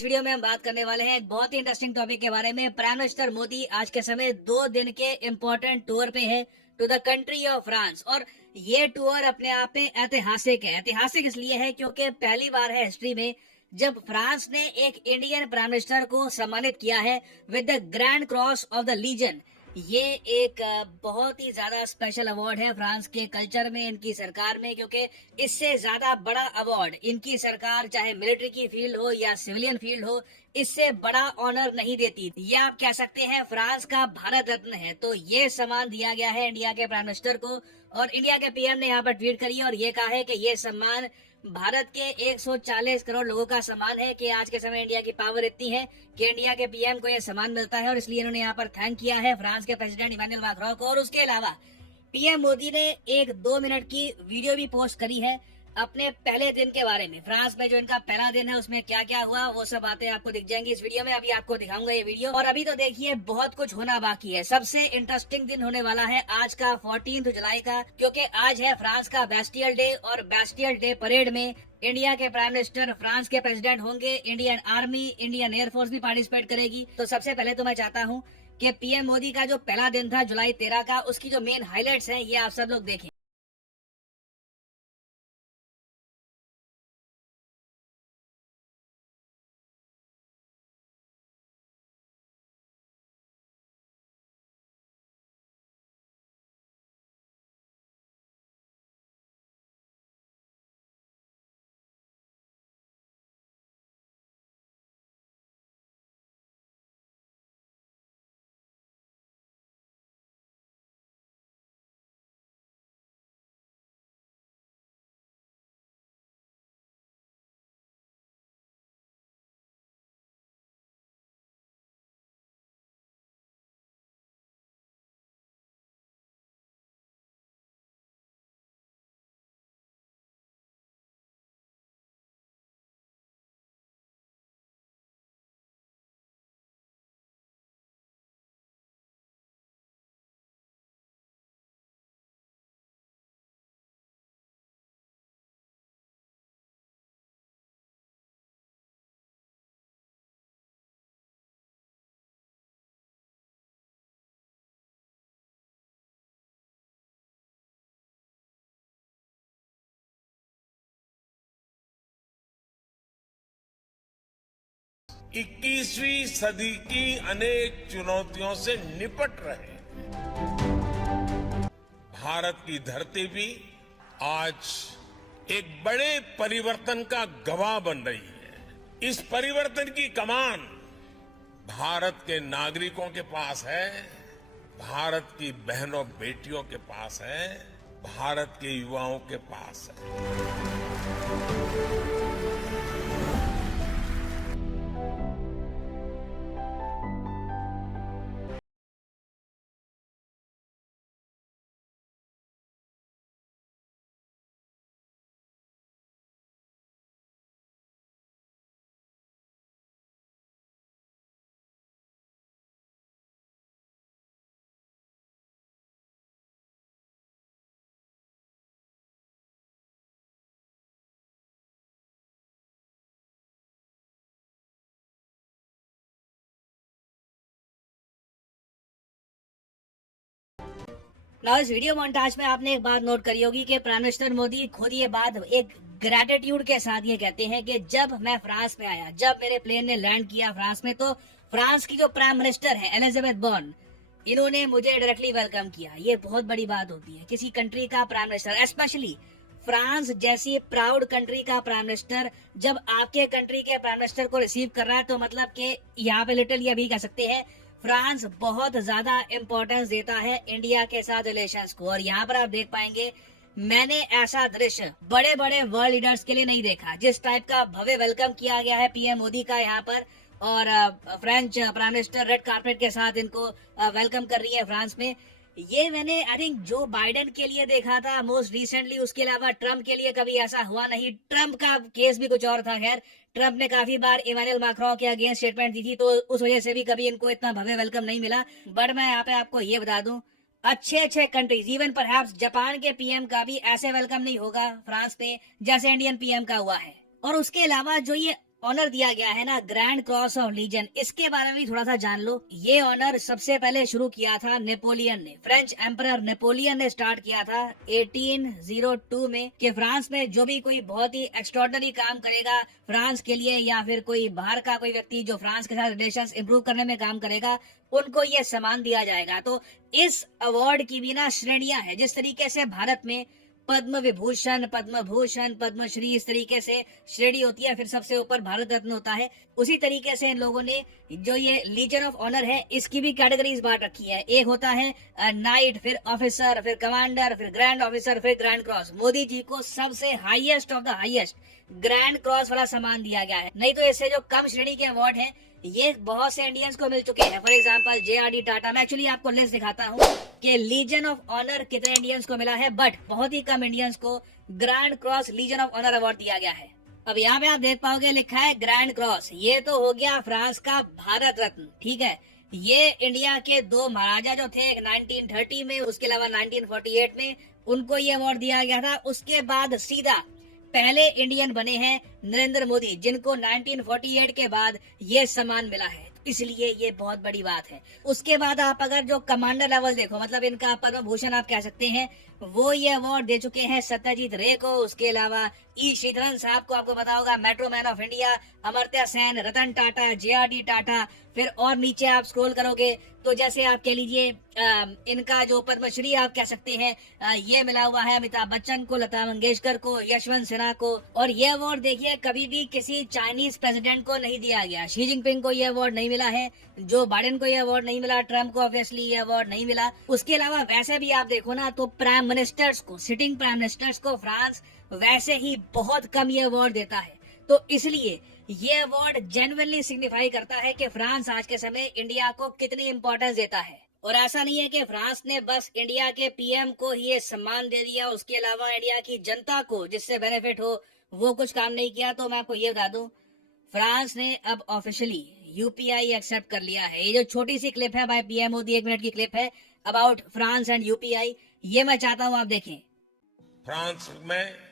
इस वीडियो में हम बात करने वाले हैं एक बहुत ही इंटरेस्टिंग टॉपिक के बारे में। प्राइम मिनिस्टर मोदी आज के समय 2 दिन के इम्पोर्टेंट टूर पे है to the country of France, और ये टूर अपने आप में ऐतिहासिक है। ऐतिहासिक इसलिए है क्योंकि पहली बार है हिस्ट्री में जब फ्रांस ने एक इंडियन प्राइम मिनिस्टर को सम्मानित किया है with the grand cross of the legion. ये एक बहुत ही ज्यादा स्पेशल अवार्ड है फ्रांस के कल्चर में, इनकी सरकार में, क्योंकि इससे ज्यादा बड़ा अवार्ड इनकी सरकार चाहे मिलिट्री की फील्ड हो या सिविलियन फील्ड हो, इससे बड़ा ऑनर नहीं देती। ये आप कह सकते हैं फ्रांस का भारत रत्न है। तो ये सम्मान दिया गया है इंडिया के प्राइम मिनिस्टर को, और इंडिया के पीएम ने यहाँ पर ट्वीट करी और ये कहा है कि ये सम्मान भारत के 140 करोड़ लोगों का सम्मान है कि आज के समय इंडिया की पावर इतनी है कि इंडिया के पीएम को ये सम्मान मिलता है, और इसलिए इन्होंने यहाँ पर थैंक किया है फ्रांस के प्रेसिडेंट इमानुएल मैक्रों को। और उसके अलावा पीएम मोदी ने एक 2 मिनट की वीडियो भी पोस्ट करी है अपने पहले दिन के बारे में। फ्रांस में जो इनका पहला दिन है उसमें क्या क्या हुआ वो सब बातें आपको दिख जाएंगी इस वीडियो में। अभी आपको दिखाऊंगा ये वीडियो, और अभी तो देखिए बहुत कुछ होना बाकी है। सबसे इंटरेस्टिंग दिन होने वाला है आज का 14 जुलाई का, क्योंकि आज है फ्रांस का बेस्टियल डे, और बेस्टियल डे परेड में इंडिया के प्राइम मिनिस्टर, फ्रांस के प्रेसिडेंट होंगे, इंडियन आर्मी, इंडियन एयरफोर्स भी पार्टिसिपेट करेगी। तो सबसे पहले तो मैं चाहता हूँ कि पीएम मोदी का जो पहला दिन था जुलाई 13 का, उसकी जो मेन हाईलाइट्स हैं ये आप सब लोग देखें। इक्कीसवीं सदी की अनेक चुनौतियों से निपट रहे भारत की धरती भी आज एक बड़े परिवर्तन का गवाह बन रही है। इस परिवर्तन की कमान भारत के नागरिकों के पास है, भारत की बहनों बेटियों के पास है, भारत के युवाओं के पास है। ना इस वीडियो मोन्टाज में आपने एक बात नोट करी होगी कि प्राइम मिनिस्टर मोदी खुद ये बात एक ग्रेटिट्यूड के साथ ये कहते हैं कि जब मैं फ्रांस में आया, जब मेरे प्लेन ने लैंड किया फ्रांस में, तो फ्रांस की जो प्राइम मिनिस्टर है एलिजाबेथ बॉर्न, इन्होंने मुझे डायरेक्टली वेलकम किया। ये बहुत बड़ी बात होती है किसी कंट्री का प्राइम मिनिस्टर, स्पेशली फ्रांस जैसी प्राउड कंट्री का प्राइम मिनिस्टर जब आपके कंट्री के प्राइम मिनिस्टर को रिसीव कर रहा है, तो मतलब कि यहाँ पे लिटरली अभी कह सकते हैं फ्रांस बहुत ज्यादा इम्पोर्टेंस देता है इंडिया के साथ रिलेशंस को। और यहाँ पर आप देख पाएंगे मैंने ऐसा दृश्य बड़े बड़े वर्ल्ड लीडर्स के लिए नहीं देखा, जिस टाइप का भव्य वेलकम किया गया है पीएम मोदी का यहाँ पर, और French prime minister red carpet के साथ इनको वेलकम कर रही है फ्रांस में। ये मैंने आई थिंक जो बाइडेन के लिए देखा था मोस्ट रिसेंटली, उसके अलावा ट्रम्प के लिए कभी ऐसा हुआ नहीं। ट्रम्प का केस भी कुछ और था। खैर, ट्रम्प ने काफी बार इमानुएल मैक्रों के अगेंस्ट स्टेटमेंट दी थी, तो उस वजह से भी कभी इनको इतना भव्य वेलकम नहीं मिला। बट मैं यहाँ पे आपको ये बता दूं, अच्छे कंट्रीज, इवन परहैप्स जापान के पीएम का भी ऐसे वेलकम नहीं होगा फ्रांस में जैसे इंडियन पीएम का हुआ है। और उसके अलावा जो ये ऑनर दिया गया है ना, ग्रैंड क्रॉस ऑफ लीजन, इसके बारे में भी थोड़ा सा जान लो। ये ऑनर सबसे पहले शुरू किया था नेपोलियन ने, फ्रेंच एम्परर नेपोलियन ने स्टार्ट किया था 1802 में, कि फ्रांस में जो भी कोई बहुत ही एक्स्ट्रॉर्डनरी काम करेगा फ्रांस के लिए, या फिर कोई बाहर का कोई व्यक्ति जो फ्रांस के साथ रिलेशंस इंप्रूव करने में काम करेगा, उनको ये सम्मान दिया जाएगा। तो इस अवार्ड की भी ना श्रेणियां है। जिस तरीके से भारत में पद्म विभूषण, पद्म भूषण, पद्मश्री, इस तरीके से श्रेणी होती है, फिर सबसे ऊपर भारत रत्न होता है, उसी तरीके से इन लोगों ने जो ये लीजन ऑफ ऑनर है इसकी भी कैटेगरीज बांट रखी है। एक होता है नाइट, फिर ऑफिसर, फिर कमांडर, फिर ग्रैंड ऑफिसर, फिर ग्रैंड क्रॉस। मोदी जी को सबसे highest of the highest grand cross वाला सम्मान दिया गया है। नहीं तो इससे जो कम श्रेणी के अवार्ड है ये बहुत से इंडियंस को मिल चुके हैं। For example JRD Tata. मैं एक्चुअली आपको लिस्ट दिखाता हूँ कि लीजन ऑफ ऑनर कितने इंडियंस को मिला है, बट बहुत ही कम इंडियंस को grand cross legion of honour award दिया गया है। अब यहाँ पे आप देख पाओगे लिखा है ग्रैंड क्रॉस। ये तो हो गया फ्रांस का भारत रत्न, ठीक है। ये इंडिया के दो महाराजा जो थे, एक 1930 में, उसके अलावा 1948 में, उनको ये अवार्ड दिया गया था। उसके बाद सीधा पहले इंडियन बने हैं नरेंद्र मोदी, जिनको 1948 के बाद ये सम्मान मिला है। इसलिए ये बहुत बड़ी बात है। उसके बाद आप अगर जो कमांडर लेवल देखो, मतलब इनका पद्म भूषण आप कह सकते हैं, वो ये अवार्ड दे चुके हैं सत्यजीत रे को, उसके अलावा ई श्रीधरन साहब को, आपको पता होगा, metro man of India, Amartya Sen, Ratan Tata, JRD Tata. फिर और नीचे आप स्क्रॉल करोगे तो जैसे आप कह लीजिए इनका जो पद्मश्री आप कह सकते हैं, ये मिला हुआ है अमिताभ बच्चन को, लता मंगेशकर को, यशवंत सिन्हा को। और ये अवार्ड देखिए कभी भी किसी चाइनीज प्रेसिडेंट को नहीं दिया गया। शी जिनपिंग को ये अवार्ड नहीं मिला है, जो बाइडेन को ये अवार्ड नहीं मिला, ट्रम्प को ऑब्वियसली ये अवार्ड नहीं मिला। उसके अलावा वैसे भी आप देखो ना तो प्राइम मिनिस्टर्स को, सिटिंग प्राइम मिनिस्टर्स को फ्रांस वैसे ही बहुत कम ये अवार्ड देता है। तो इसलिए ये अवार्ड जेन्युइनली सिग्निफाई करता है कि फ्रांस आज के समय इंडिया को कितनी इंपॉर्टेंस देता है। और ऐसा नहीं है कि फ्रांस ने बस इंडिया के PM को ही ये सम्मान दे दिया, उसके अलावा इंडिया की जनता को जिससे बेनिफिट हो वो कुछ काम नहीं किया। तो मैं आपको ये बता दूं, फ्रांस ने अब ऑफिशियली UPI एक्सेप्ट कर लिया है। ये जो छोटी सी क्लिप है बाय PM मोदी, 1 मिनट की क्लिप है अबाउट फ्रांस एंड UPI, ये मैं चाहता हूं आप देखें। फ्रांस में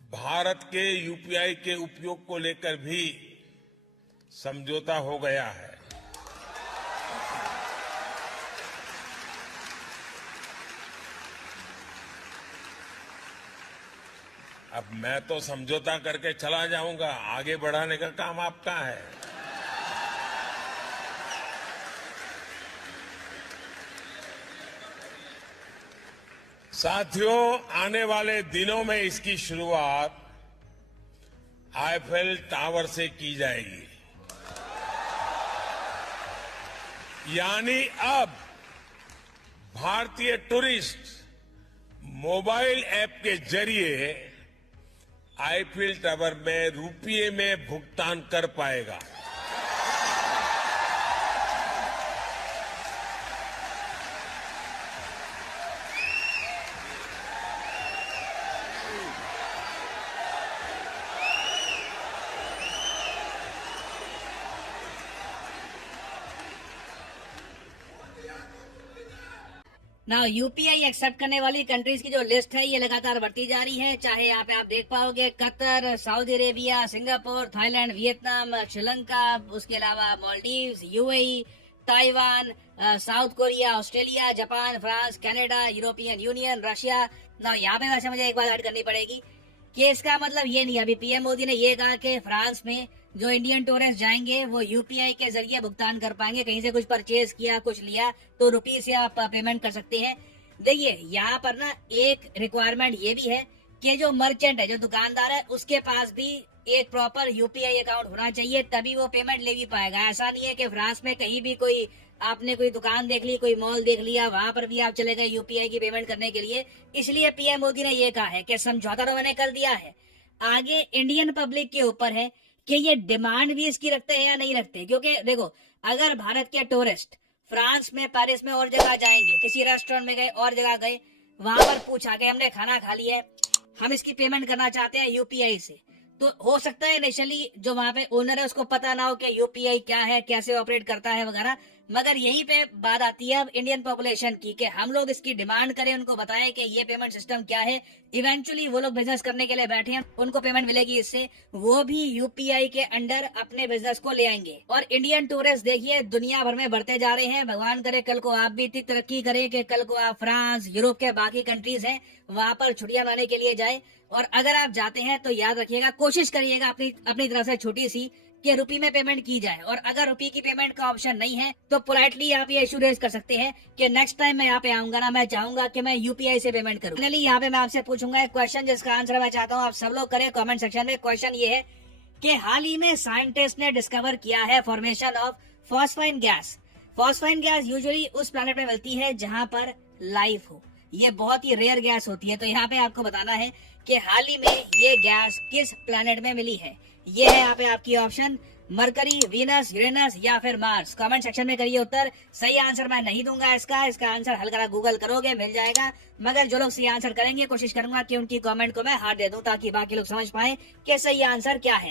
भारत के UPI के उपयोग को लेकर भी समझौता हो गया है। अब मैं तो समझौता करके चला जाऊंगा, आगे बढ़ाने का काम आपका है। साथियों, आने वाले दिनों में इसकी शुरुआत आईफेल टावर से की जाएगी। यानी अब भारतीय टूरिस्ट मोबाइल ऐप के जरिए आईफेल टावर में रुपये में भुगतान कर पाएगा। ना UPI एक्सेप्ट करने वाली कंट्रीज की जो लिस्ट है ये लगातार बढ़ती जा रही है। चाहे यहाँ पे आप देख पाओगे Qatar, Saudi Arabia, Singapore, Thailand, Vietnam, Sri Lanka, उसके अलावा Maldives, UAE, Taiwan, south Korea, Australia, Japan, France, Canada, European union, Russia. ना यहाँ पे वैसे मुझे एक बात ऐड करनी पड़ेगी कि इसका मतलब ये नहीं, अभी PM मोदी ने ये कहा कि फ्रांस में जो इंडियन टूरिस्ट जाएंगे वो UPI के जरिए भुगतान कर पाएंगे। कहीं से कुछ परचेज किया, कुछ लिया तो रुपीज से आप पेमेंट कर सकते हैं। देखिए यहाँ पर ना एक रिक्वायरमेंट ये भी है कि जो मर्चेंट है, जो दुकानदार है, उसके पास भी एक प्रॉपर UPI अकाउंट होना चाहिए, तभी वो पेमेंट ले भी पाएगा। ऐसा नहीं है कि फ्रांस में कहीं भी कोई आपने कोई दुकान देख ली, कोई मॉल देख लिया, वहां पर भी आप चले गए UPI की पेमेंट करने के लिए। इसलिए PM मोदी ने ये कहा है कि समझौता तो मैंने कर दिया है, आगे इंडियन पब्लिक के ऊपर है कि ये डिमांड भी इसकी रखते हैं या नहीं रखते। क्योंकि देखो, अगर भारत के टूरिस्ट फ्रांस में, पेरिस में और जगह जाएंगे, किसी रेस्टोरेंट में गए और जगह गए, वहां पर पूछा कि हमने खाना खा लिया है, हम इसकी पेमेंट करना चाहते हैं UPI से, तो हो सकता है इनिशियली जो वहां पे ओनर है उसको पता ना हो कि UPI क्या है, कैसे ऑपरेट करता है वगैरह। मगर यहीं पे बात आती है अब इंडियन पॉपुलेशन की कि हम लोग इसकी डिमांड करें, उनको बताएं कि ये पेमेंट सिस्टम क्या है। इवेंचुअली वो लोग बिजनेस करने के लिए बैठे हैं, उनको पेमेंट मिलेगी इससे, वो भी यूपीआई के अंडर अपने बिजनेस को ले आएंगे। और इंडियन टूरिस्ट देखिए दुनिया भर में बढ़ते जा रहे हैं। भगवान करे कल को आप भी इतनी तरक्की करें कि कल को आप फ्रांस, यूरोप के बाकी कंट्रीज हैं वहां पर छुट्टियां मनाने के लिए जाए। और अगर आप जाते हैं तो याद रखिएगा, कोशिश करिएगा अपनी तरफ से छोटी सी कि रुपी में पेमेंट की जाए। और अगर रुपी की पेमेंट का ऑप्शन नहीं है तो पोलाइटली आप ये इशू रेज कर सकते हैं कि नेक्स्ट टाइम मैं यहाँ पे आऊंगा ना, मैं चाहूंगा कि मैं यूपीआई से पेमेंट करूं। फाइनली यहाँ पे मैं आपसे पूछूंगा एक क्वेश्चन जिसका आंसर मैं चाहता हूँ आप सब लोग करें कमेंट सेक्शन में। क्वेश्चन ये है कि हाल ही में साइंटिस्ट ने डिस्कवर किया है formation of phosphine gas. Phosphine gas usually उस प्लैनेट में मिलती है जहां पर लाइफ हो, ये बहुत ही रेयर गैस होती है। तो यहाँ पे आपको बताना है कि हाल ही में ये गैस किस प्लैनेट में मिली है। ये है यहाँ पे आपकी ऑप्शन, मरकरी, वीनस, यूरेनस या फिर मार्स। कमेंट सेक्शन में करिए उत्तर। सही आंसर मैं नहीं दूंगा इसका आंसर हल्का गूगल करोगे मिल जाएगा। मगर जो लोग सही आंसर करेंगे कोशिश करूंगा कि उनकी कमेंट को मैं हार्ट दे दूं ताकि बाकी लोग समझ पाए कि सही आंसर क्या है।